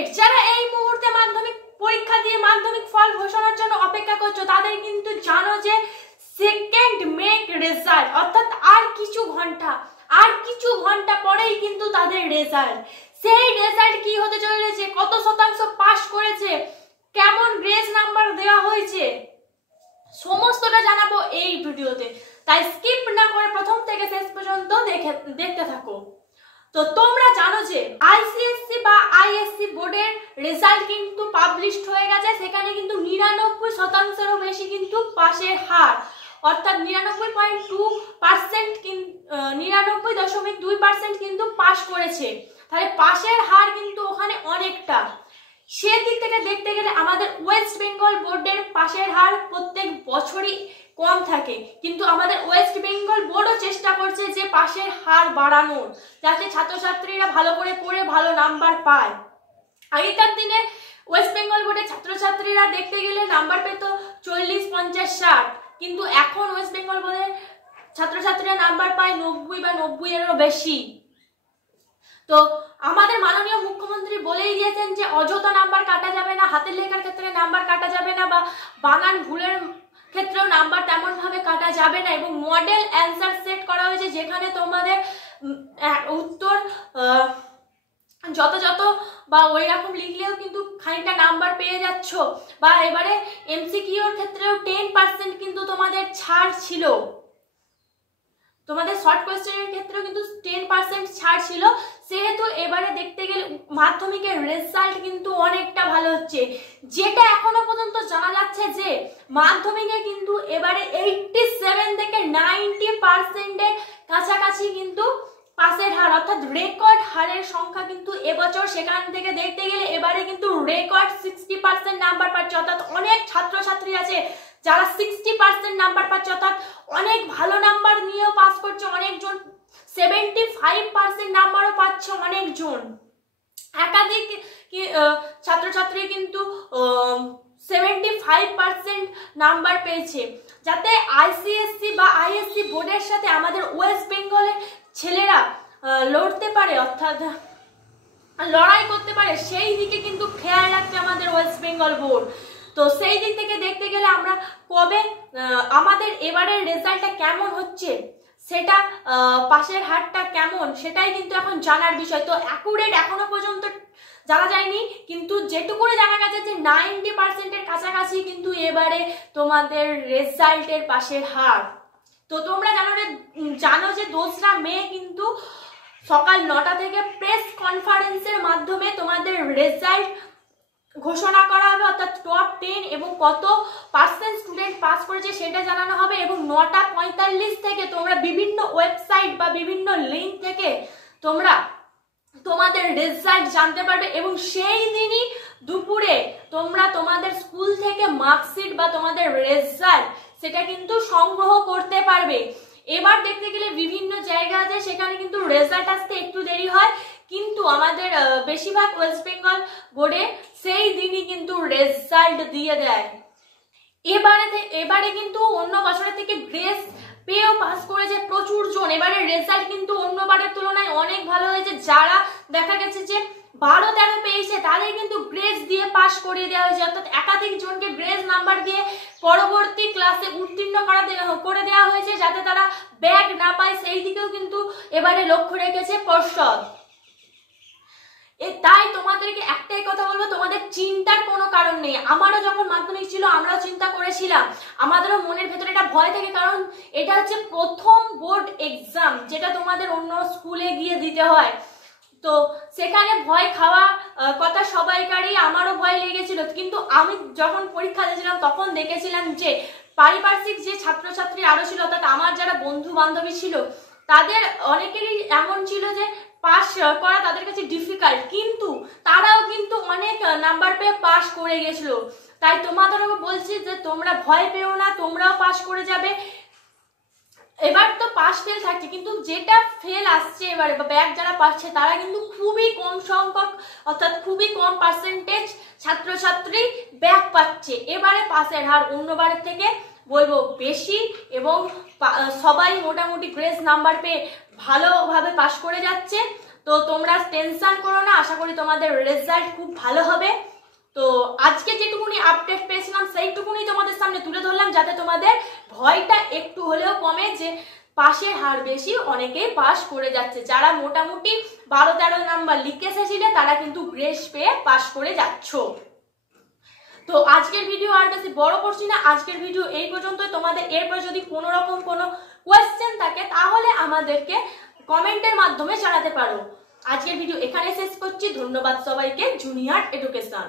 Update. যারা এই মুহূর্তে মাধ্যমিক পরীক্ষা দিয়ে মাধ্যমিক ফল ঘোষণার জন্য অপেক্ষা করছো তাদের কিন্তু জানো যে 2 মে রেজাল্ট, অর্থাৎ আর কিছু ঘন্টা পরেই কিন্তু তাদের রেজাল্ট। সেই রেজাল্ট কি হতে চলেছে, কত শতাংশ পাস করেছে, কেমন গ্রেস নাম্বার দেওয়া হয়েছে, সমস্তটা জানাবো এই ভিডিওতে। তাই স্কিপ না করে প্রথম থেকে শেষ পর্যন্ত দেখতে থাকো। তো তোমরা জানো যে আইসিএসসি বা আইএসসি বোর্ডের রেজাল্ট কিন্তু পাবলিশড হয়ে গেছে। সেখানে কিন্তু 99%-এরও বেশি কিন্তু পাশের হার, অর্থাৎ 99.2%, 99.2% কিন্তু পাস করেছে। তাহলে পাশের হার কিন্তু ওখানে অনেকটা। সেদিক থেকে দেখতে গেলে আমাদের ওয়েস্ট বেঙ্গল বোর্ডের পাশের হার প্রত্যেক বছরই কম থাকে, কিন্তু আমাদের ওয়েস্ট বেঙ্গল বোর্ডও চেষ্টা করছে যে পাশের হার বাড়ানোর, যাতে ছাত্রছাত্রীরা ভালো করে পড়ে ভালো নাম্বার পায়। আগেকার দিনে ওয়েস্ট বেঙ্গল বোর্ডের ছাত্রছাত্রীরা দেখতে গেলে নাম্বার পেত 40, 50, 60, কিন্তু এখন ওয়েস্ট বেঙ্গল বোর্ডের ছাত্রছাত্রীরা নাম্বার পায় 90 বা 90-এরও বেশি। তো আমাদের মাননীয় মুখ্যমন্ত্রী বলেই দিয়েছেন যে অযথা নাম্বার কাটা যাবে না, হাতের লেখার ক্ষেত্রে নাম্বার কাটা যাবে না, বা বানান ভুলের ক্ষেত্রেও নাম্বার তেমন ভাবে কাটা যাবে না, এবং মডেল অ্যান্সার সেট করা হয়েছে যেখানে তোমাদের উত্তর যত বা ওই রকম লিখলেও কিন্তু খানিকটা নাম্বার পেয়ে যাচ্ছ। বা এবারে এমসিকিউর ক্ষেত্রেও 10% কিন্তু তোমাদের ছাড় ছিল, তোমাদের শর্ট কোয়েশ্চেনের ক্ষেত্রেও কিন্তু 10% ছাড় ছিল। সেহেতু এবারে দেখতে গেলে মাধ্যমিকের রেজাল্ট কিন্তু অনেকটা ভালো হচ্ছে। যেটা এখনো পর্যন্ত জানা যাচ্ছে যে মাধ্যমিকে কিন্তু এবারে 87 থেকে 90%-এর কাছাকাছি কিন্তু পাসের হার, অর্থাৎ রেকর্ড হারের সংখ্যা কিন্তু এবছর। সেখান থেকে দেখতে গেলে এবারে কিন্তু রেকর্ড 60% নাম্বার পাচ্ছে, অর্থাৎ অনেক ছাত্রছাত্রী আছে যারা 60% নাম্বার পাচ্ছে, অর্থাৎ অনেক ভালো নাম্বার নিয়েও পাস করছে। অনেকজন 75% নাম্বারও পাচ্ছে, অনেকজন। একাধিক ছাত্রছাত্রী কিন্তু 75% নাম্বার পেয়েছে। যাতে আইসিএসসি বা আইএসসি বোর্ডের সাথে আমাদের ওয়েস্ট বেঙ্গলের ছেলেরা লড়তে পারে, অর্থাৎ লড়াই করতে পারে, সেই দিকে কিন্তু খেয়াল রাখছে আমাদের ওয়েস্ট বেঙ্গল বোর্ড। তো সেই দিক থেকে দেখতে গেলে আমরা কবে আমাদের এবারের রেজাল্টটা কেমন হচ্ছে, সেটা পাশের হারটা কেমন, সেটাই কিন্তু এখন জানার বিষয়। তো অ্যাকুরেট এখনো পর্যন্ত জানা যায়নি, কিন্তু যেটুকুনি জানা গেছে যে 90%-এর কাছাকাছি কিন্তু এবারে তোমাদের রেজাল্টের পাশের হার। তো তোমরা জানো যে 2রা মে কিন্তু সকাল 9টা থেকে প্রেস কনফারেন্সের মাধ্যমে তোমাদের রেজাল্ট ঘোষণা করা হবে, অর্থাৎ টপ 10 এবং কত পার্সেন্ট স্টুডেন্ট পাস করেছে সেটা জানানো হবে। এবং 9টা 45 থেকে তোমরা বিভিন্ন ওয়েবসাইট বা বিভিন্ন লিঙ্ক থেকে তোমরা তোমাদের রেজাল্ট জানতে পারবে, এবং সেই দিনই দুপুরে তোমরা তোমাদের স্কুল থেকে মার্কশিট বা তোমাদের রেজাল্ট সেটা কিন্তু সংগ্রহ করতে পারবে। এবার দেখতে গেলে বিভিন্ন জায়গা আছে সেখানে কিন্তু রেজাল্ট আসতে একটু দেরি হয়, কিন্তু আমাদের বেশিরভাগ ওয়েস্ট বেঙ্গল বোর্ডে সেই দিনই কিন্তু রেজাল্ট দিয়ে দেয়। এবারে কিন্তু অন্য বছরের থেকে গ্রেস পেয়েও পাস করেছে প্রচুর জন। এবারে রেজাল্ট কিন্তু অন্যবারের তুলনায় অনেক ভালো হয়েছে। যারা দেখা গেছে যে 12-13 পেয়েছে তাদের কিন্তু গ্রেস দিয়ে পাস করিয়ে দেওয়া হয়েছে, অর্থাৎ একাধিক জনকে গ্রেস নাম্বার দিয়ে পরবর্তী ক্লাসে উত্তীর্ণ করে দেওয়া হয়েছে, যাতে তারা ব্যাক না পায়। সেই দিকেও কিন্তু এবারে লক্ষ্য রেখেছে পর্ষদ। তাই তোমাদেরকে একটাই কথা বলবো, তোমাদের চিন্তার কোনো কারণ নেই। আমারও যখন মাধ্যমিক ছিল আমরাও চিন্তা করেছিলাম, আমাদেরও মনের ভেতরে একটা ভয় থাকে, কারণ এটা হচ্ছে প্রথম বোর্ড এক্সাম যেটা তোমাদের অন্য স্কুলে গিয়ে দিতে হয়। তো সেখানে ভয় খাওয়া কথা সবাইকারই, আমারও ভয় লেগেছিল। কিন্তু আমি যখন পরীক্ষা দিয়েছিলাম তখন দেখেছিলাম যে পারিপার্শ্বিক যে ছাত্রছাত্রী আরো ছিল, অর্থাৎ আমার যারা বন্ধু বান্ধবী ছিল তাদের অনেকেরই এমন ছিল যে পাস করা তাদের কাছে ডিফিকাল্ট, কিন্তু তারাও কিন্তু অনেক নাম্বার পেয়ে পাস করে গেছিল। তাই তোমাদেরও বলছি যে তোমরা ভয় পেও না, তোমরাও পাস করে যাবে। এবার তো পাস ফেল থাকছে, কিন্তু যেটা ফেল আসছে এবারে বা ব্যাক যারা পাচ্ছে তারা কিন্তু খুবই কম সংখ্যক, অর্থাৎ খুবই কম পার্সেন্টেজ ছাত্রছাত্রী ব্যাক পাচ্ছে। এবারে পাসের হার অন্যবারের থেকে বলবো বেশি, এবং সবাই মোটামুটি গ্রেস নাম্বার পেয়ে ভালোভাবে পাস করে যাচ্ছে। তো তো তোমরা টেনশন করো না, আশা করি তোমাদের রেজাল্ট খুব ভালো হবে। তো আজকে যেটুকুনি আপডেট পেয়েছিলাম সেইটুকুনি তোমাদের সামনে তুলে ধরলাম, যাতে তোমাদের ভয়টা একটু হলেও কমে, যে পাশের হার বেশি, অনেকেই পাস করে যাচ্ছে। যারা মোটামুটি 12-13 নাম্বার লিখে এসেছিলে তারা কিন্তু গ্রেস পেয়ে পাস করে যাচ্ছ। তো আজকের ভিডিও আর বেশি বড় করছি না, আজকের ভিডিও এই পর্যন্তই। তোমাদের এরপর যদি কোনো রকম কোনো কোয়েশ্চেন থাকে তাহলে আমাদেরকে কমেন্টের মাধ্যমে জানাতে পারো। আজকের ভিডিও এখানে শেষ করছি। ধন্যবাদ সবাইকে। Junior education.